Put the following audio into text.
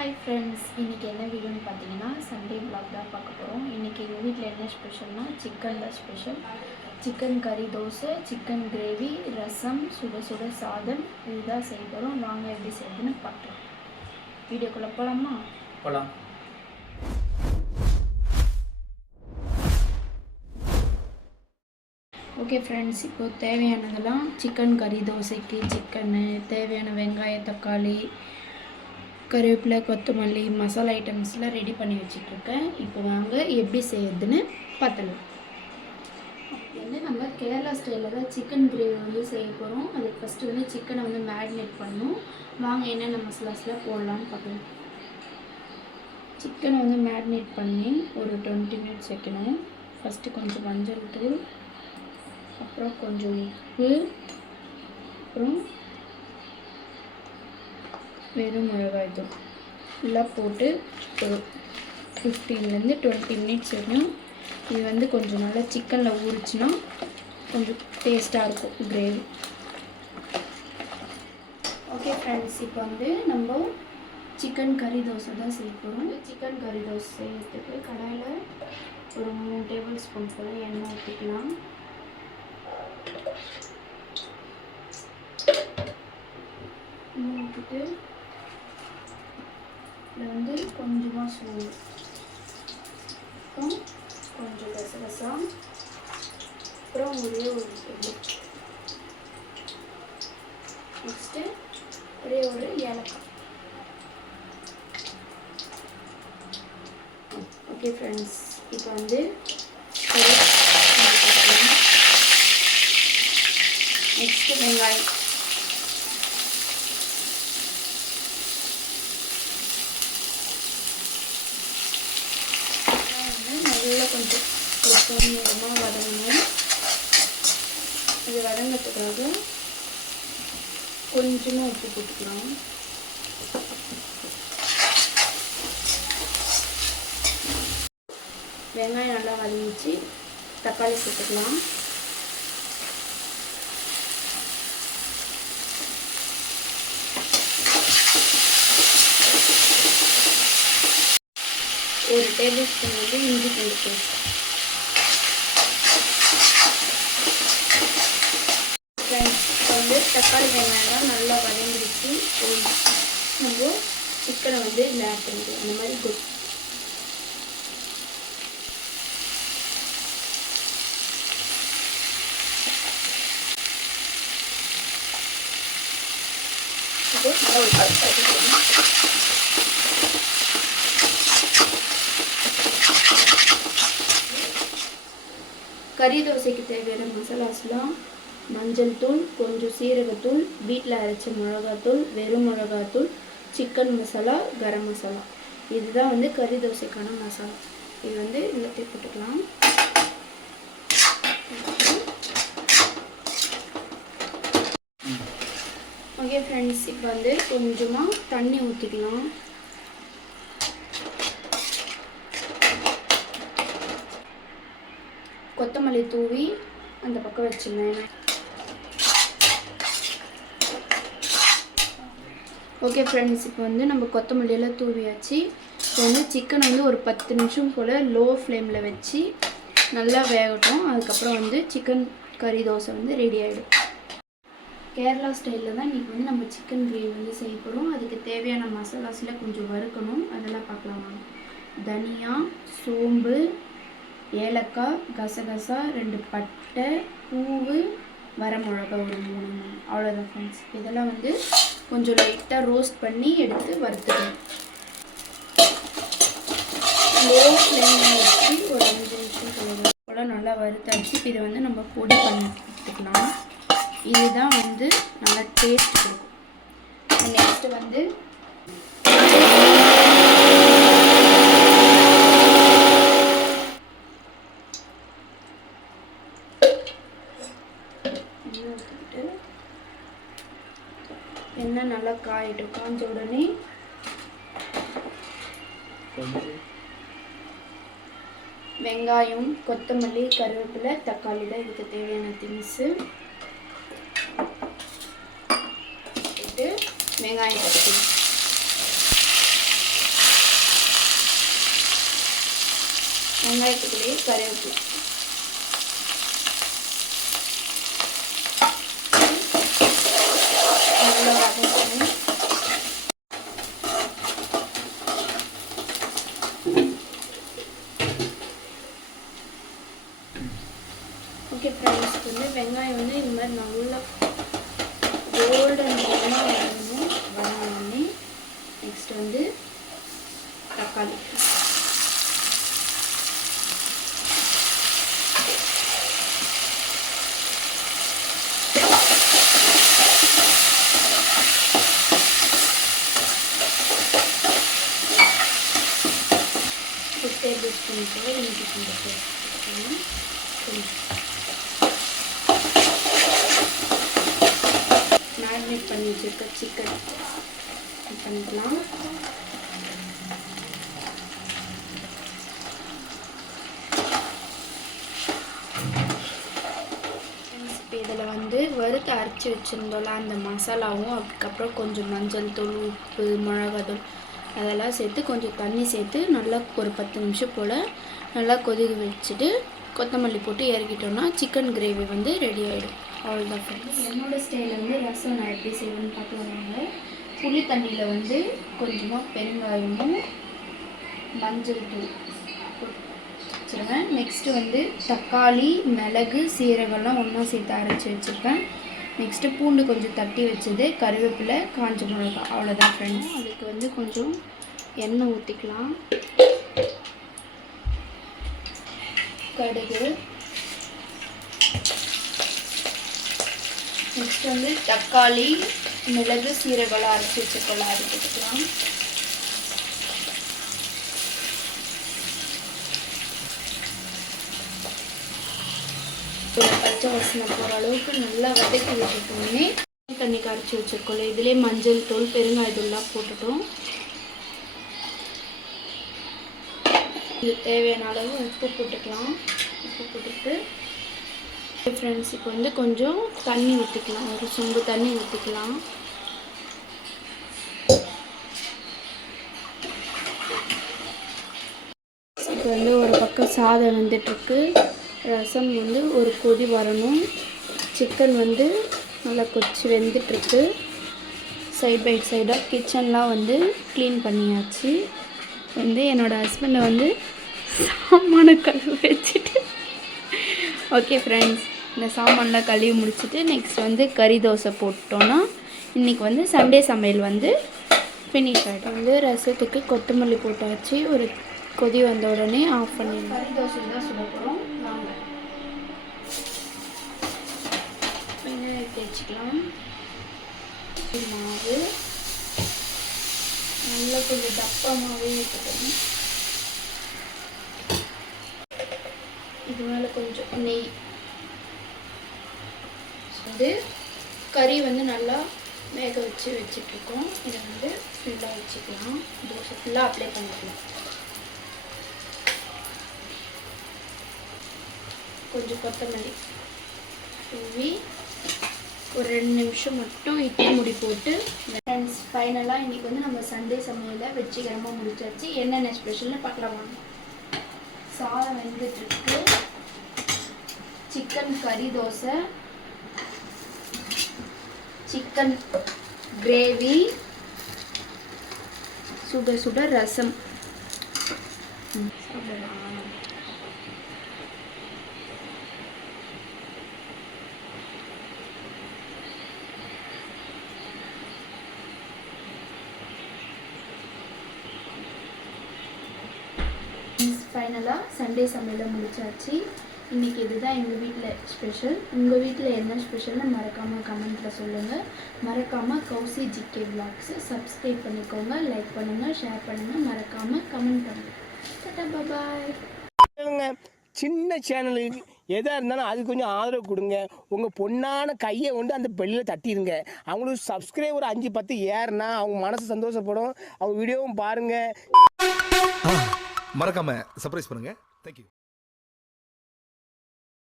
Hi friends, இன்றைக்கி என்ன வீடியோன்னு பார்த்தீங்கன்னா சண்டே வ்ளாக் தான் பார்க்க போகிறோம். இன்றைக்கி எங்கள் வீட்டில் என்ன ஸ்பெஷல்னா சிக்கன் தான் ஸ்பெஷல். சிக்கன் கறி தோசை, சிக்கன் கிரேவி, ரசம், சுட சுட சாதம் இதுதான் செய்ய போகிறோம். வாங்க எப்படி செய்யுதுன்னு பார்க்கலாம். வீடியோக்குள்ளே போகலாமா? போகலாம். ஓகே ஃப்ரெண்ட்ஸ், இப்போது தேவையானதெல்லாம் சிக்கன் கறி தோசைக்கு சிக்கனு, தேவையான வெங்காயம், தக்காளி, கருவேப்பிலை, கொத்தமல்லி, மசாலா ஐட்டம்ஸ்லாம் ரெடி பண்ணி வச்சிட்ருக்கேன். இப்போ வாங்க எப்படி செய்யறதுன்னு பார்த்துலாம். நம்ம கேரளா ஸ்டைலில் தான் சிக்கன் கிரேவி செய்ய போகிறோம். அதுக்கு ஃபஸ்ட்டு சிக்கனை மேரினேட் பண்ணணும். வாங்க என்னென்ன மசாலாஸ்லாம் போடலான்னு பார்க்கலாம். சிக்கனை மேரினேட் பண்ணி ஒரு 20 மினிட்ஸ் வைக்கணும். ஃபஸ்ட்டு கொஞ்சம் மஞ்சள் தூள், அப்புறம் கொஞ்சம் உப்பு, அப்புறம் வெறும் மிளகாய் தூள் எல்லாம் போட்டு ஒரு 15 to 20 மினிட்ஸ் வரையும் இது கொஞ்சம் நல்லா சிக்கனில் ஊறிச்சுன்னா கொஞ்சம் டேஸ்ட்டாக இருக்கும் கிரேவி. ஓகே ஃப்ரெண்ட்ஸ், இப்போ நம்ம சிக்கன் கறி தோசை தான் செய்ய போகிறோம். சிக்கன் கறி தோசை செய்யறதுக்கு கடாயில் ஒரு 3 டேபிள் ஸ்பூன் போல் எண்ணெய் ஊற்றிக்கலாம். ஊற்றிட்டு இதில் கொஞ்சமாக சோறு, அப்புறம் கொஞ்சம் கசகசம், அப்புறம் ஒரே ஒரு நெக்ஸ்ட்டு ஒரே ஒரு ஏலக்காய். ஓகே ஃப்ரெண்ட்ஸ், இப்போ நெக்ஸ்ட்டு வெங்காயம், நல்லா கொஞ்சம் நேரமாக வதங்கணும். இது வதங்கிறதுக்காக கொஞ்சமாக உப்பு போட்டுக்கலாம். வெங்காயம் நல்லா வதங்கிச்சு, தக்காளி போட்டுக்கலாம். ஒரு டேபிள் ஸ்பூன் இஞ்சி பூண்டு பேஸ்ட். ஃப்ரெண்ட்ஸ், தக்காளி வெங்காயம் நல்லா வதங்கிடுச்சு. நம்ம சிக்கனை இதில் ஆட் பண்ணிக்கலாம். அந்த மாதிரி குட் நல்லா ஒரு கறி தோசைக்கு தேவையான மசாலாஸ்லாம் மஞ்சள் தூள், கொஞ்சம் சீரகத்தூள், வீட்டில் அரைச்ச மிளகாத்தூள், வெறும் மிளகாத்தூள், சிக்கன் மசாலா, கரம் மசாலா. இதுதான் கறி தோசைக்கான மசாலா. இது எல்லாத்தையும் போட்டுக்கலாம். ஓகே ஃப்ரெண்ட்ஸ், இப்போ கொஞ்சமாக தண்ணி ஊற்றிக்கலாம். கொத்தமல்லி தூவி அந்த பக்கம் வச்சுருந்தேன். ஓகே ஃப்ரெண்ட்ஸ், இப்போ நம்ம கொத்தமல்லியெல்லாம் தூவியாச்சு. இப்போ சிக்கன் ஒரு 10 நிமிஷம் போல் லோ ஃப்ளேமில் வச்சு நல்லா வேகட்டும். அதுக்கப்புறம் சிக்கன் கறி தோசை ரெடி ஆகிடும். கேரளா ஸ்டைலில் தான் இன்றைக்கி நம்ம சிக்கன் கிரேவி செய்ய போகிறோம். அதுக்கு தேவையான மசாலாஸில் கொஞ்சம் வறுக்கணும். அதெல்லாம் பார்க்கலாம் வாங்க. தனியா, சோம்பு, ஏலக்காய், கசகசா, 2 பட்டை, பூவு, வரமிளகா ஒரு 3. அவ்வளோதான் ஃப்ரெண்ட்ஸ். இதெல்லாம் கொஞ்சம் லைட்டாக ரோஸ்ட் பண்ணி எடுத்து வறுத்துக்கணும். லோ ஃப்ளேமில் வச்சு ஒரு 5 நிமிஷம் போல் நல்லா வறுத்தாச்சு. இப்போ இதை நம்ம பொடி பண்ணி எடுத்துக்கலாம். இதுதான் நல்லா டேஸ்ட் கொடுக்கும். நெக்ஸ்ட்டு எண்ணெய் நல்லா காயிட்டும். காஞ்ச உடனே வெங்காயம், கொத்தமல்லி, கருவேப்பிலை, தக்காளி தான் இதுக்கு தேவையான திங்ஸு. வெங்காயம் தட்டி வெங்காயத்துக்குள்ளேயே கருவேப்பிலை நல்லா வதக்கணும். ஓகே ஃப்ரெண்ட்ஸ், வந்து வெங்காயம் வந்து இந்த மாதிரி நல்லா கோல்டன் ப்ரௌனாக வரணும். வதங்கினோடனே நெக்ஸ்ட் வந்து தக்காளி டேபிள் ஸ்பூன் போல் இஞ்சி பூண்டு பேஸ்ட் மேரினேட் பண்ணி வச்சுருக்க சிக்கன் பண்ணிக்கலாம். இப்போ இதில் வந்து வறுத்து அரைச்சி வச்சுருந்தோம்ல அந்த மசாலாவும், அதுக்கப்புறம் கொஞ்சம் மஞ்சள் தூள், உப்பு, மிளகாத்தூள் அதெல்லாம் சேர்த்து கொஞ்சம் தண்ணி சேர்த்து நல்லா ஒரு 10 நிமிஷம் போல் நல்லா கொதிக்க வச்சுட்டு கொத்தமல்லி போட்டு இறக்கிட்டோம்னா சிக்கன் கிரேவி வந்து ரெடி ஆகிடும். அவ்வளோதான் ஃப்ரெண்ட்ஸ். என்னோடய ஸ்டைலில் வந்து ரசம் நான் எப்படி செய்வேன்னு பார்க்கலாங்க. புளி தண்ணியில் வந்து கொஞ்சமாக பெருங்காயமும் மஞ்சள் தூள் வச்சுருவேன். நெக்ஸ்ட்டு வந்து தக்காளி, மிளகு, சீரகம்லாம் ஒன்றா சேர்த்து அரைச்சி வச்சுருப்பேன். நெக்ஸ்ட்டு பூண்டு கொஞ்சம் தட்டி வச்சது, கருவேப்பிலை, காஞ்ச மிளகா. அவ்வளோதான் ஃப்ரெண்ட்ஸ். அதுக்கு வந்து கொஞ்சம் எண்ணெய் ஊற்றிக்கலாம். கடுகு, நெக்ஸ்ட் வந்து தக்காளி, மிளகு, சீரகம்லாம் அரைச்சி வச்சுக்கலாம். அது போட்டுக்கலாம். பச்சை வாசனை போகிற அளவுக்கு நல்லா வதக்கி வச்சுட்டோன்னே தண்ணி கரைச்சி வச்சுருக்கோம். இதிலே மஞ்சள் தூள், பெருங்காயத்தூள்லாம் போட்டுட்டோம். இது தேவையான அளவு உப்பு போட்டுக்கலாம். உப்பு போட்டுட்டு ஃப்ரெண்ட்ஸ் இப்போ வந்து கொஞ்சம் தண்ணி ஊற்றிக்கலாம். ஒரு சொம்பு தண்ணி ஊற்றிக்கலாம். இப்போ வந்து ஒரு பக்கம் சாதம் வந்துட்டுருக்கு. ரசம் வந்து ஒரு கொதி வரணும். சிக்கன் வந்து நல்லா கொச்சி வெந்துட்டுருக்கு. சைட் பை சைடாக கிச்சன்லாம் வந்து க்ளீன் பண்ணியாச்சு. வந்து என்னோடய ஹஸ்பண்டை வந்து சாமான கழுவி வச்சுட்டு ஓகே ஃப்ரெண்ட்ஸ், இந்த சாமான்லாம் கழுவி முடிச்சுட்டு நெக்ஸ்ட் வந்து கறி தோசை போட்டோன்னா இன்றைக்கி வந்து சண்டே சமையல் வந்து ஃபினிஷ் ஆகிடும். வந்து ரசத்துக்கு கொத்தமல்லி போட்டாச்சு. ஒரு கொதி வந்த உடனே ஆஃப் பண்ணிடலாம். கறி தோசை தான் சுட போகிறோம். வாங்க வெங்காயம் தேய்ச்சிக்கலாம். மாவு நல்லா கொஞ்சம் தப்பமாகவே இருக்கணும். இது மேலே கொஞ்சம் நெய் வந்து கறி வந்து நல்லா வேக வச்சு வச்சிட்ருக்கோம். இதை வந்து ஃபுல்லாக வச்சுக்கலாம். தோசை ஃபுல்லாக அப்ளை பண்ணிக்கலாம். கொஞ்சம் கொத்தமல்லி தூவி ஒரு 2 நிமிஷம் மட்டும் இட்லி முடி போட்டு ஃப்ரெண்ட்ஸ் ஃபைனலாக இன்றைக்கி வந்து நம்ம சண்டே சமையலில் வெற்றிகரமாக முடிச்சாச்சு. என்னென்ன ஸ்பெஷல்னு பார்க்கலாம் வாங்க. சாதம் வெந்துட்டுருக்கு. சிக்கன் கறி தோசை, சிக்கன் கிரேவி, சுட சுட ரசம். சாப்பிடலாம். ஃபைனலாக சண்டே சமையலில் முடிச்சாச்சு. இன்றைக்கி இதுதான் எங்கள் வீட்டில் ஸ்பெஷல். உங்கள் வீட்டில் என்ன ஸ்பெஷல்னு மறக்காமல் கமெண்ட்டில் சொல்லுங்கள். மறக்காமல் கௌசி ஜிகே விளாக்ஸை சப்ஸ்கிரைப் பண்ணிக்கோங்க, லைக் பண்ணுங்கள், ஷேர் பண்ணுங்கள், மறக்காமல் கமெண்ட் பண்ணுங்கள். டாடா பாய். சின்ன சேனலுக்கு எதாக இருந்தாலும் அது கொஞ்சம் ஆதரவு கொடுங்க. உங்கள் பொண்ணான கையை கொண்டு அந்த பெல்லில் தட்டிடுங்க. அவங்களுக்கு சப்ஸ்கிரைபர் 5-10 ஏறுனா அவங்க மனசு சந்தோஷப்படும். அவங்க வீடியோவும் பாருங்கள். மறக்காம சர்ப்ரைஸ் பண்ணுங்க. தேங்க்யூ.